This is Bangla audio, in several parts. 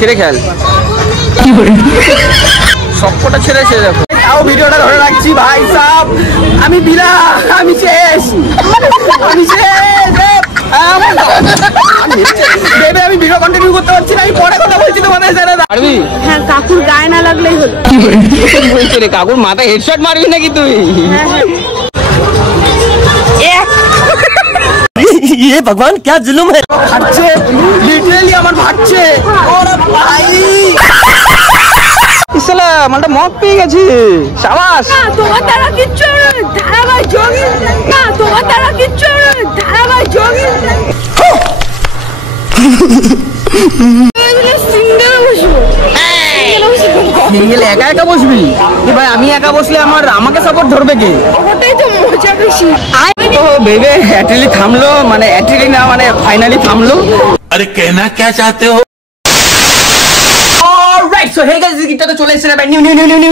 ছেড়ে খেল সবকটা ছেড়েছে দেখো। তাও ভিডিওটা ধরে রাখছি ভাই সাহেব, আমি বিনা, আমি শেষ, আমি শেষ। আমি ভিডিও কন্টিনিউ করতে পারছি না, আমি পরে কথা বলছি তোমাদের সাথে। পারবি? হ্যাঁ, কাকুর গায়ে না লাগলেই হলো। বলছি রে কাকুর মাথায় হেডশট মারবি নাকি তুই? ये भगवान क्या जुलुम है। ভাগছে লিটারালি আমার ভাগছে। ওরে ভাই ইসলা মালটা মদ পেয়ে গেছে। শাবাশ। না তোমার তারা কিচ্ছু ধারাবাহিক যোগী, না তোমার তারা কিচ্ছু ধারাবাহিক যোগী। সিঙ্গেল বসবো, সিঙ্গেল একা একা বসবি? ভাই আমি একা বসলে আমাকে সাপোর্ট ধরবে কে? ওটাই তো মজা বেশি। তো বেবে অ্যাটলি থামলো, মানে অ্যাটলি না মানে ফাইনালি থামলো। अरे कहना क्या चाहते हो? অলরাইট সো হে গাইস গিটটা তো চলে এসেছে না নিউ ভিডিও নিউ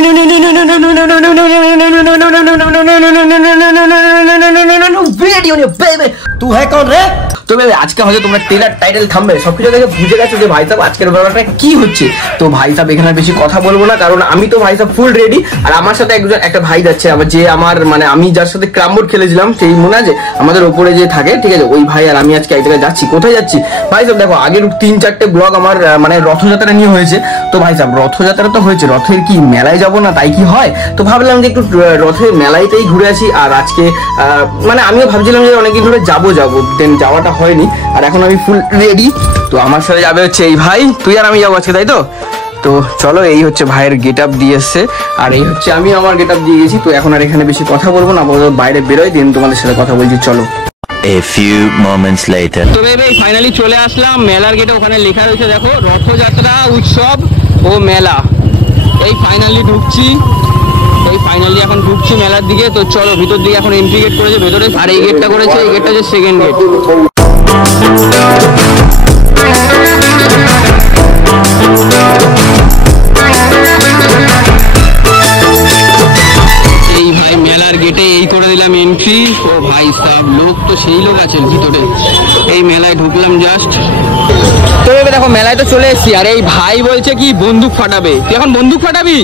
বেবি। तू है कौन रे? তো বেবি আজকে হয়তো তোমরা ট্রেলার টাইটেল থামবে সবকিছু দেখে বুঝে গেছো যে ভাই সাহেব আজকের ব্লগটা কি হচ্ছে। তো ভাই সাহেব এখানে বেশি কথা বলবো না, কারণ আমি তো ভাই সাহেব ফুল রেডি। আর আমার সাথে একটা ভাই যাচ্ছে, আবার যে আমার মানে আমি যার সাথে ক্রাম বোর্ড খেলেছিলাম সেই মনে আছে আমাদের উপরে যে থাকে, ঠিক আছে, ওই ভাই আর আমি আজকে এক জায়গায় যাচ্ছি। কোথায় যাচ্ছি ভাই সাহেব? দেখো আগের 3-4টে ব্লগ আমার মানে রথযাত্রা নিয়ে হয়েছে। তো ভাই সাহেব রথযাত্রা তো হয়েছে, রথের কি মেলায় যাব না তাই কি হয়? তো ভাবলাম যে একটু রথের মেলাইতেই ঘুরে আসি। আর আজকে মানে আমিও ভাবছিলাম যে অনেকদিন ধরে যাবো দেন যাওয়াটা হয়নি। আর এখন আমি ফুল রেডি। তো আমার সাথে যাবে হচ্ছে এই ভাই, তুই আর আমি যাবো আজকে, তাই তো? তো চলো, এই হচ্ছে ভাইয়ের গেট আপ দিয়ে এসছে, আর এই হচ্ছে আমি আমার গেট আপ দিয়ে গেছি। তো এখন আর এখানে বেশি কথা বলবো না, বাইরে বেরোয় দিন তোমাদের সাথে কথা বলছি, চলো। A few moments later. তো বেবে ফাইনালি চলে আসলাম মেলার গেটে। ওখানে লেখা রয়েছে দেখো রথযাত্রা উৎসব ও মেলা। এই ফাইনালি ঢুকছি, এখন ঢুকছি মেলার দিকে। তো চলো ভিতর দিকে, এখন এন্ট্রি গেট করেছে ভেতরে, আর এই গেটটা করেছে, এই গেটটা হচ্ছে সেকেন্ড গেট। এই ভাই মেলার গেটে এই করে দিলাম এন্ট্রি। ও ভাই সাহেব লোক তো সেই লোক আছে ভিতরে। এই মেলায় ঢুকলাম জাস্ট। তো এবার দেখো মেলায় তো চলে এসেছি, আর এই ভাই বলছে কি বন্দুক ফাটাবে। তুই এখন বন্দুক ফাটাবি?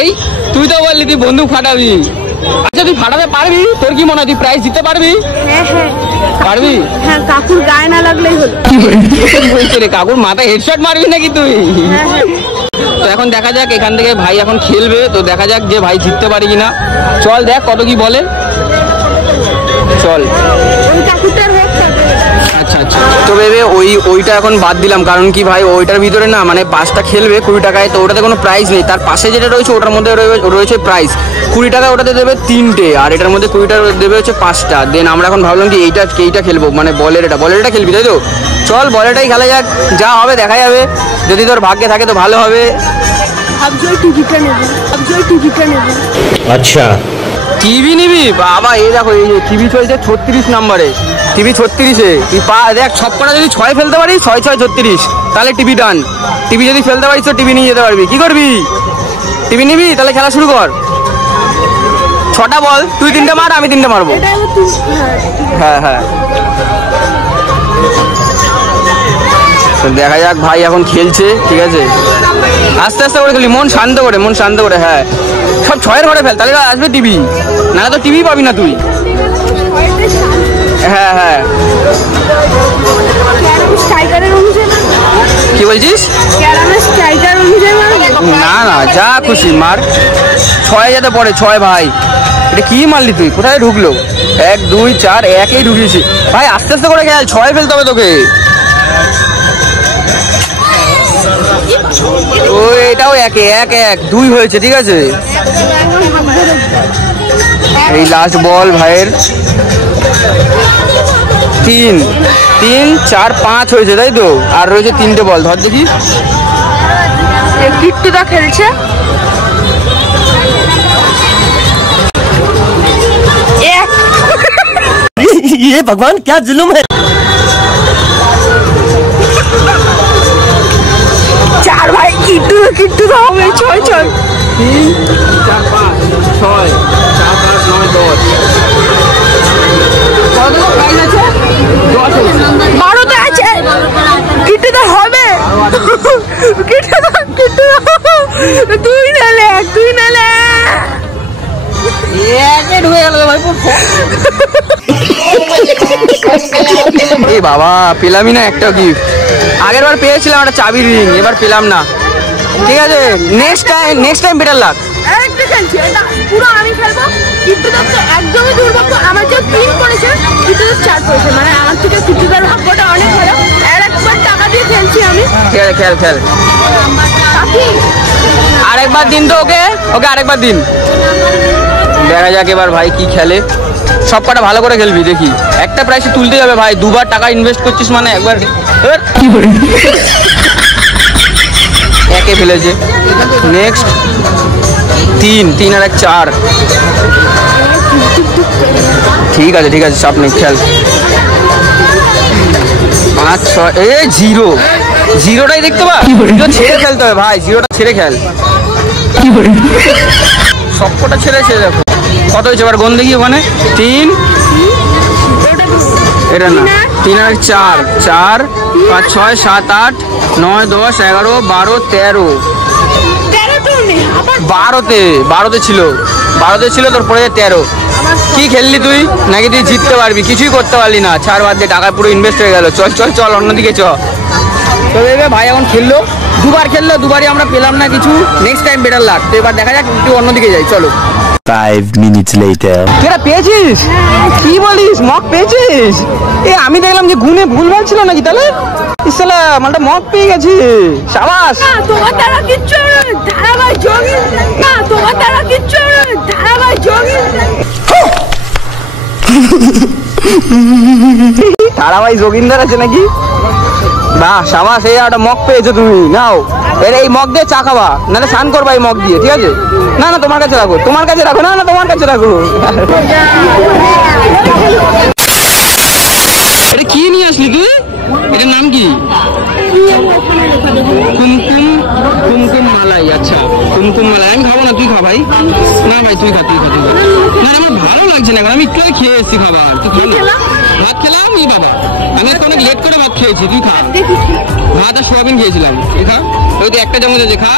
এই তুই তো বললি তুই বন্দুক ফাটাবি। আচ্ছা তুই ফাটাতে পারবি? তোর কি মনে হয় তুই প্রাইজ দিতে পারবি? পারবি? হ্যাঁ, কাকুর গায়ে না লাগলেই হলো। বলছে রে কাকুর মাথায় হেডশট মারবি নাকি তুই? তো এখন দেখা যাক, এখান থেকে ভাই এখন খেলবে। তো দেখা যাক যে ভাই জিততে পারি কিনা। চল দেখ কত কি বলে, চল। আচ্ছা আচ্ছা। তো ভেবে ওইটা এখন বাদ দিলাম, কারণ কি ভাই ওইটার ভিতরে না মানে 5টা খেলবে 20 টাকায়। তো ওটাতে কোনো প্রাইস নেই। তার পাশে যেটা রয়েছে ওটার মধ্যে রয়েছে প্রাইস 20 টাকা, ওটাতে দেবে 3টে, আর এটার মধ্যে 20 টাকা দেবে হচ্ছে 5টা। দেন আমরা এখন ভাবলাম কি এইটা খেলবো, মানে বলের এটা খেলবি, তাই তো? চল বলেটাই খেলা যাক, যা হবে দেখা যাবে। যদি তোর ভাগ্যে থাকে তো ভালো হবে। अच्छा টিভি নিবি? বাবা এই দেখো এই যে টিভি চলছে 36 নম্বরে, টিভি 36-এ। তুই দেখ সবকটা যদি 6 ফেলতে পারিস, 6 6 36, তাহলে টিভি ডান। টিভি যদি ফেলতে পারিস তো টিভি নিয়ে যেতে পারবি। কি করবি? টিভি নিবি? তাহলে খেলা শুরু কর। 6টা বল, তুই 3টে মার, আমি 3টে মারবো। হ্যাঁ হ্যাঁ, দেখা যাক ভাই এখন খেলছে, ঠিক আছে? আস্তে আস্তে করে খেলি, মন শান্ত করে। হ্যাঁ সব 6-এর ঘরে ফেল, তাহলে আসবে টিভি, নাহলে তো টিভি পাবি না তুই। হ্যাঁ হ্যাঁ, কি বলছিস? না না, যা খুশি মার। 6 যাতে পড়ে, 6 ভাই। এটা কি মারলি তুই? কোথায় ঢুকলো? 1 2 4, একেই ঢুকিয়েছি ভাই। আস্তে আস্তে করে খেল, 6 ফেলতে হবে তোকে। ও এটাও 1 1 2 হয়েছে, ঠিক আছে? এই লাস্ট বল ভাইয়ের। 3 3 4 5 হয়েছে, তাই তো? আর রয়েছে 3টে বল, ধর দেখি। কিট্টুদা খেলছে। ये भगवान क्या जुलुम है। 4 ভাই, কিট্টুদা হবে। 6 6 3 4 5 6 7 8 9 10 কত প্রাইস আছে? 10 12 বাবা পেলামই না একটা গিফট। আগের বার পেয়েছিলাম একটা চাবি রিং, এবার পেলাম না। ঠিক আছে, নেক্সট টাইম বেটার লাক। আরেকটা খেলছি, এটা পুরো আমি খেলবো। কীর্তিদার তো একদমই দুর্ভাগ্য, আমার যে 3 করেছে কীর্তিদার 4 করেছে, মানে আমার থেকে কীর্তিদার ভাগ্যটা অনেক ভালো। আর একবার টাকা দিয়ে খেলছি আমি। খেল কাকি আরেকবার দিন তো ওকে আরেকবার দিন, দেখা যাক এবার ভাই কি খেলে। সব কটা ভালো করে খেলবি, দেখি একটা প্রাইসে তুলতে যাবে ভাই। 2বার টাকা ইনভেস্ট করছিস মানে একবার একে ফেলেছে। নেক্সট 3 আর 1 4। ঠিক আছে চাপ নেই, খেল। 5 6 জিরোটাই দেখতে পা, ছেড়ে খেলতে হবে ভাই, জিরোটা ছেড়ে খেল। সবকটা ছেড়ে দেখো কত হয়েছে, এবার গোন দেখি ওখানে। 3 এটা না, 3 আর 4 4 5 6 7 8 9 10 11 12 13। 12তে ছিল তোর পরে 13। কি খেললি তুই? নাকি তুই জিততে পারবি? কিছুই করতে পারলি না, ছাড় বাদ দিয়ে, টাকা পুরো ইনভেস্ট হয়ে গেল। চল অন্যদিকে চ। তো ভাই এখন খেললো, 2বার খেললো, 2বারই আমরা পেলাম না কিছু। Next time better luck. তো এবার দেখা যাক, তুই অন্যদিকে যাই, চলো। 5 minutes later. তোরা পেয়েছিস? কি বলিস, মগ পেয়েছিস? আমি দেখলাম যে গুনে ভুলভাল ছিল নাকি, তাহলে ইসলা মালটা মগ পেয়ে গেছি। শাবাশ। না তোমার দ্বারা কিচ্ছু ধারাবাহিক যোগী, না তোমার দ্বারা কিচ্ছু ধারাবাহিক যোগী। তারাবাই যোগিন্দার আছে নাকি? বাহ শাবাশ, এই একটা মগ পেয়েছো তুমি। নাও এই মগ দিয়ে চা খাবা, নাহলে স্নান করবা এই মগ দিয়ে। ঠিক আছে, না তোমার কাছে রাখো, না তোমার কাছে রাখো। এটা কি নিয়ে আসলি তুই? এটার নাম কি? কুমকুম মালাই। আচ্ছা কুমকুম মালাই, আমি খাবো না, তুই খা ভাই। না ভাই তুই খা। না আমার ভালো লাগছে না, আমি একটু খেয়ে এসেছি খাবার। ভাত খেলাম বাবা, আমি অনেক লেট করে ভাত খেয়েছি। তুই খা। ভাত আর সোয়াবিন খেয়েছিলাম। খা, ওই তো একটা চামচ আছে, খা।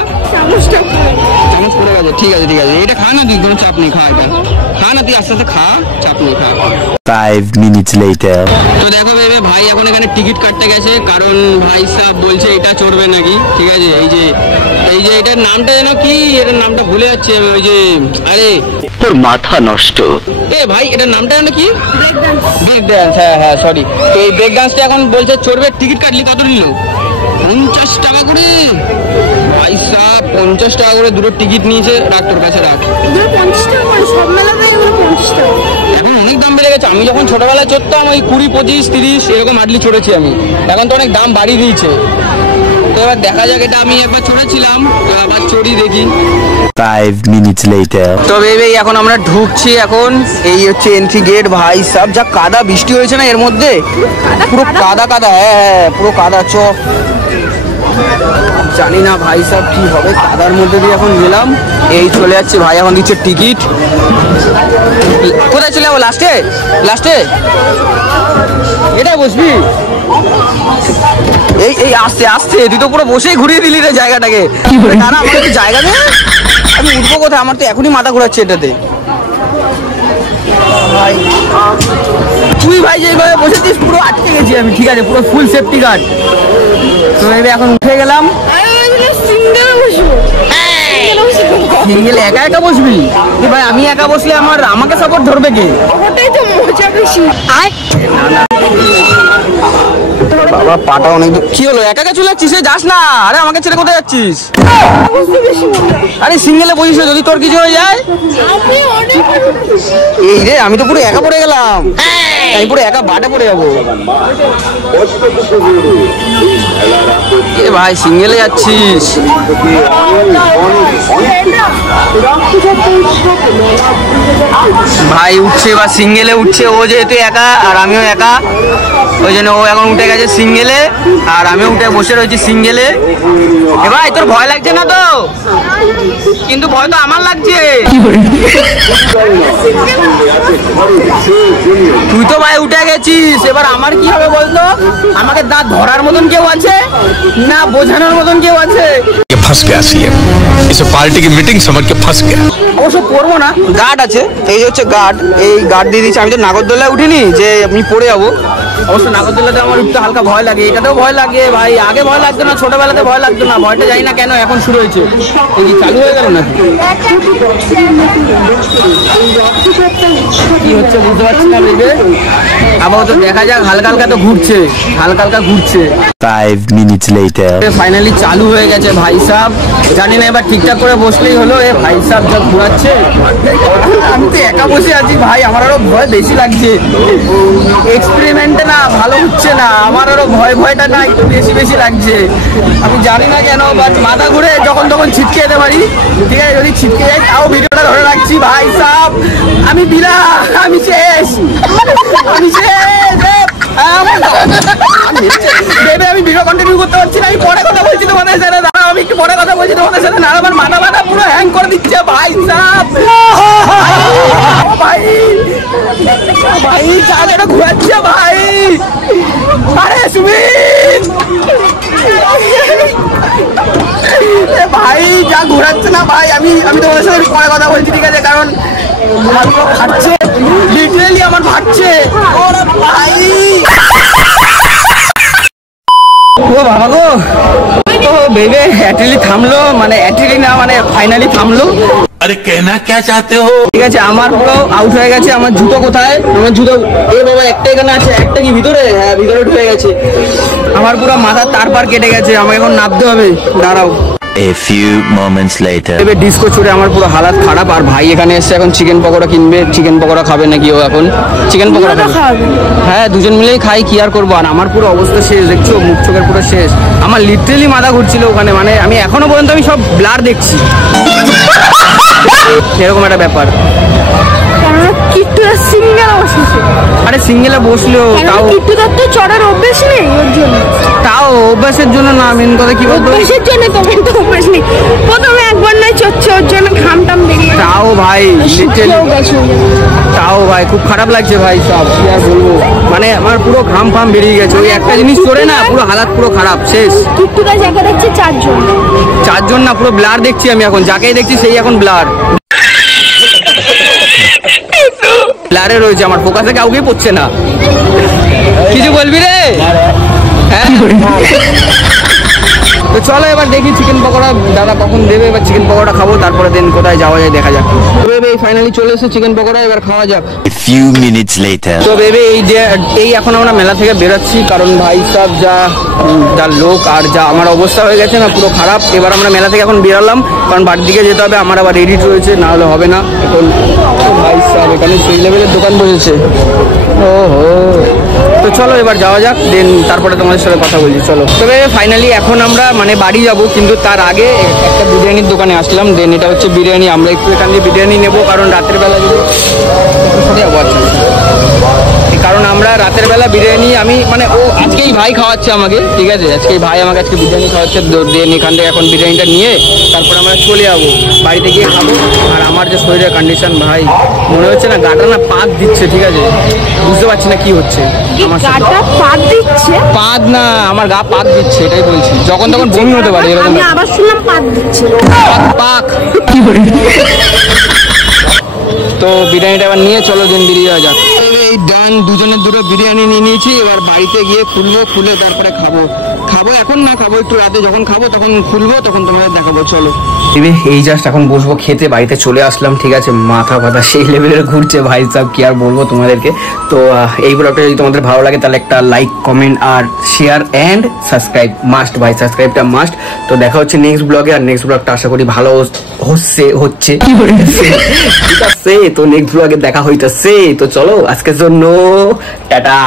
চামচ পড়ে গেছে। ঠিক আছে এটা খা না, তুই কোনো চাপ নেই, খা এটা খা না, তুই আস্তে আস্তে খা, চাপ নেই, খা। 5 minutes later. তো দেখো ভাই এখন এখানে টিকিট কাটতে গেছে, কারণ ভাই সাহেব বলছে এটা চড়বে নাকি। ঠিক আছে, এই যে এটার নামটা যেন কি, এটার নামটা ভুলে যাচ্ছে। ওই যে আরে তোর মাথা নষ্ট। ভাই এটার নামটা যেন কি? Break dance. হ্যাঁ সরি। তো এই ব্রেক ডান্সটা এখন বলছে চড়বে। টিকিট কাটলি কত নিল? 50 টাকা করে। ভাই সাহেব 50 টাকা করে দুটো টিকিট নিয়েছে। রাখ, তোর কাছে রাখ। 50 টাকা সব মেলাতে 50 টাকা। এখন অনেক দাম বেড়ে গেছে। আমি যখন ছোটবেলায় চড়তাম ওই 20 25 30 এরকম হাঁটলি চড়েছি আমি। এখন তো অনেক দাম বাড়িয়ে দিয়েছে। তো এবার দেখা যাক, এটা আমি একবার চড়েছিলাম, আবার চড়ি দেখি। 5 minutes later. তো বেবি এখন আমরা ঢুকছি। এখন এই হচ্ছে এন্ট্রি গেট। ভাই সব যা কাদা, বৃষ্টি হয়েছে না এর মধ্যে, পুরো কাদা। হ্যাঁ পুরো কাদা। জানি না ভাই সব কি হবে, কাদার মধ্যে দিয়ে এখন গেলাম। এই চলে যাচ্ছে ভাই, এখন দিচ্ছে টিকিট। কোথায় চলে যাবো? লাস্টে এটা বসবি। এই আস্তে তুই তো পুরো বসেই ঘুরিয়ে দিলি রে জায়গাটাকে। না আমার একটু জায়গা দে, আমি উঠবো কোথায়? আমার তো এখনই মাথা ঘোরাচ্ছে এটাতে। তুই ভাই যেভাবে বসেছিস পুরো আটকে গেছি আমি। ঠিক আছে, পুরো ফুল সেফটি গার্ড। তো এখন উঠে গেলাম। সিঙ্গেল একা বসবি ভাই? আমি একা বসলে আমাকে সাপোর্ট ধরবে কে? ওটাই তো মজা বেশি। বাবা পাটা অনেক। কি হলো, একা চলে যাচ্ছিস? যাস না। আরে আমাকে ছেড়ে কোথায় যাচ্ছিস? আরে সিঙ্গেলে বসিস, যদি তোর কিছু হয়ে যায়। এই রে, আমি তো পুরো একা পড়ে গেলাম। আমি পুরো একা বাটে পড়ে যাবো। ভাই সিঙ্গেলে যাচ্ছিস? ভাই উঠছে বা সিঙ্গেলে উঠছে। ও যেহেতু একা আর আমিও একা, ওই জন্য ও এখন উঠে গেছে সিঙ্গেলে, আর আমিও উঠে বসে রয়েছি সিঙ্গেলে। ভাই তোর ভয় লাগছে না তো? কিন্তু ভয় তো আমার লাগছে। তুই তো ভাই উঠে গেছিস, এবার আমার কি হবে বলতো? আমাকে দাঁত ধরার মতন কেউ আছে না, বোঝানোর মতন কেউ আছে? फंस गया सीएम, इसे पार्टी की मीटिंग समझ के फंस गया। অবশ্য পড়বো না, গার্ড আছে। এই হচ্ছে গার্ড, এই গার্ড দিয়ে দিচ্ছে। আমি তো নাগরদোলায় উঠিনি যে আমি পড়ে যাবো। অবশ্য নাগরদোলাতে আমার একটু হালকা ভয় লাগে, এটাতেও ভয় লাগে ভাই। আগে ভয় লাগতো না, ছোটবেলাতে ভয় লাগতো না, ভয়টা জানি না কেন এখন শুরু হয়েছে। এই কি চালু হয়ে গেল নাকি কি হচ্ছে বুঝতে পারছি না ভেবে। আপাতত দেখা যাক, হালকা হালকা তো ঘুরছে, হালকা হালকা ঘুরছে। 5 minutes later. ফাইনালি চালু হয়ে গেছে ভাই সাহেব, জানি না এবার ঠিকঠাক করে বসলেই হলো। এ ভাই সাহেব যা ঘোরাচ্ছে, আমি তো একা বসে আছি ভাই, আমার আরো ভয় বেশি লাগছে। এক্সপেরিমেন্টে না ভালো হচ্ছে না, আমার আরো ভয়টা না একটু বেশি বেশি লাগছে। আমি জানি না কেন, বাট মাথা ঘুরে যখন তখন ছিটকে যেতে পারি। ঠিক আছে, যদি ছিটকে যায় তাও ভিডিওটা ধরে রাখছি ভাই সাহেব। আমি বিলা, আমি শেষ, আমি শেষ। আমি ভিডিও কন্টিনিউ করতে পারছি না, আমি পরে কথা বলছি তোমাদের সাথে। দাঁড়াও, আমি একটু পরে কথা বলছি তোমাদের সাথে। না আমার মাথা পুরো হ্যাং করে দিচ্ছে ভাই সাহেব। ভাই ভাই চাঁদাটা ঘুরাচ্ছে ভাই। আরে সুমিত ভাই যা ঘোরাচ্ছে না ভাই, আমি তোমাদের সাথে পরে কথা বলছি, ঠিক আছে? কারণ ফাটছে, লিটারেলি আমার ফাটছে। ওরে ভাই ও বাবা গো, তো বেবে অ্যাটলি থামলো, মানে অ্যাটলি না মানে ফাইনালি থামলো। अरे कहना क्या चाहते हो? ঠিক আছে, আমার পুরো আউট হয়ে গেছে। আমার জুতো কোথায়? আমার জুতো এ বাবা একটা এখানে আছে, একটা কি ভিতরে? হ্যাঁ ভিতরে ঢুকে গেছে। আমার পুরো মাথার তারপার কেটে গেছে, আমাকে এখন নামতে হবে। দাঁড়াও। A few moments later. এবার ডিস্কো ছুটে আমার পুরো হালাত খারাপ। আর ভাই এখানে এসে এখন চিকেন পকোড়া কিনবে, চিকেন পকোড়া খাবে নাকি ও এখন? চিকেন পকোড়া খাবে? হ্যাঁ দুজন মিলেই খাই, কি আর করবো। আর আমার পুরো অবস্থা শেষ, দেখছো মুখ চোখের পুরো শেষ। আমার লিটারেলি মাথা ঘুরছিল ওখানে, মানে আমি এখনো পর্যন্ত আমি সব ব্লার দেখছি, এরকম একটা ব্যাপার। কিট্টুরা সিঙ্গেল বসেছে। আরে সিঙ্গেলে বসলেও তাও কিট্টুদার তো চড়ার অভ্যেস নেই, ওর জন্য। তাও অভ্যাসের জন্য না, মেন কথা কি বলতো, অভ্যেসের জন্য তোমার তো অভ্যেস নেই। প্রথমে একবার নয় চড়ছে, ওর জন্য ঘাম টাম বেরিয়ে গেছে। তাও ভাই তাও ভাই খুব খারাপ লাগছে ভাই, সব কি আর বলবো। মানে আমার পুরো ঘাম ফাম বেরিয়ে গেছে ওই একটা জিনিস করে না, পুরো হালাত পুরো খারাপ শেষ। কিট্টুদা যাকে দেখছে চারজন না, পুরো ব্লার দেখছি আমি এখন, যাকেই দেখছি সেই এখন ব্লার ব্লারে রয়েছে। আমার ফোকাসে কাউকেই পড়ছে না। কিছু বলবি রে? হ্যাঁ তো চলো এবার দেখি চিকেন পকোড়া দাদা কখন দেবে। এবার চিকেন পকোড়া খাবো, তারপরে দিন কোথায় যাওয়া যায় দেখা যাক। বেবে ফাইনালি চলে এসেছে চিকেন পকোড়া, এবার খাওয়া যাক। A few minutes later. তো বেবে এই এখন আমরা মেলা থেকে বেরোচ্ছি, কারণ ভাই সব যা লোক আর যা আমার অবস্থা হয়ে গেছে না পুরো খারাপ। এবার আমরা মেলা থেকে এখন বেরোলাম, কারণ বাড়ির দিকে যেতে হবে, আমার আবার এডিট রয়েছে, না হলে হবে না। এখন ভাই সব এখানে সেই লেভেলের দোকান বসেছে। ও হো, তো চলো এবার যাওয়া যাক, দেন তারপরে তোমাদের সাথে কথা বলছি। চলো তবে ফাইনালি এখন আমরা মানে বাড়ি যাব, কিন্তু তার আগে একটা বিরিয়ানির দোকানে আসলাম। দেন এটা হচ্ছে বিরিয়ানি, আমরা একটু এখান থেকে বিরিয়ানি নেবো, কারণ রাতের বেলা কারণ আমরা রাতের বেলা বিরিয়ানি আমি মানে ও আজকেই ভাই খাওয়াচ্ছে আমাকে, ঠিক আছে? আজকেই ভাই আমাকে আজকে বিরিয়ানি খাওয়াচ্ছে। দেন এখান থেকে এখন বিরিয়ানিটা নিয়ে তারপর আমরা চলে যাবো, বাড়িতে গিয়ে খাবো। আর আমার যে শরীরের কন্ডিশন ভাই, মনে হচ্ছে না গাটা না পাক দিচ্ছে, ঠিক আছে? বুঝতে পারছি না কি হচ্ছে আমার সাথে। পাক দিচ্ছে? পাক না, আমার গা পাক দিচ্ছে, এটাই বলছি। যখন তখন বমি হতে পারে এরকম। আমি আবার শুনলাম পাক দিচ্ছে। পাক কি করে? তো বিরিয়ানিটা এবার নিয়ে চলো, দিন বেরিয়ে যাওয়া যাক। এই ডান দুজনের দুটো বিরিয়ানি নিয়ে নিয়েছি, এবার বাড়িতে গিয়ে খুলে তারপরে খাবো। এখন না খাবো, একটু রাতে যখন খাবো তখন খুলবো, তখন তোমাদের দেখাবো। চলো এই জাস্ট এখন বসবো খেতে, বাড়িতে চলে আসলাম, ঠিক আছে? মাথা ফাথা সেই লেভেলের ঘুরছে ভাই সাহেব, কি আর বলবো তোমাদেরকে। তো এই ব্লগটা যদি তোমাদের ভালো লাগে তাহলে একটা লাইক কমেন্ট আর শেয়ার অ্যান্ড সাবস্ক্রাইব মাস্ট ভাই, সাবস্ক্রাইবটা মাস্ট। তো দেখা হচ্ছে নেক্সট ব্লগে, আর নেক্সট ব্লগটা আশা করি ভালো হচ্ছে ঠিক আছে? তো নেক্সট ব্লগে দেখা হইতেছে। তো চলো আজকের জন্য টাটা।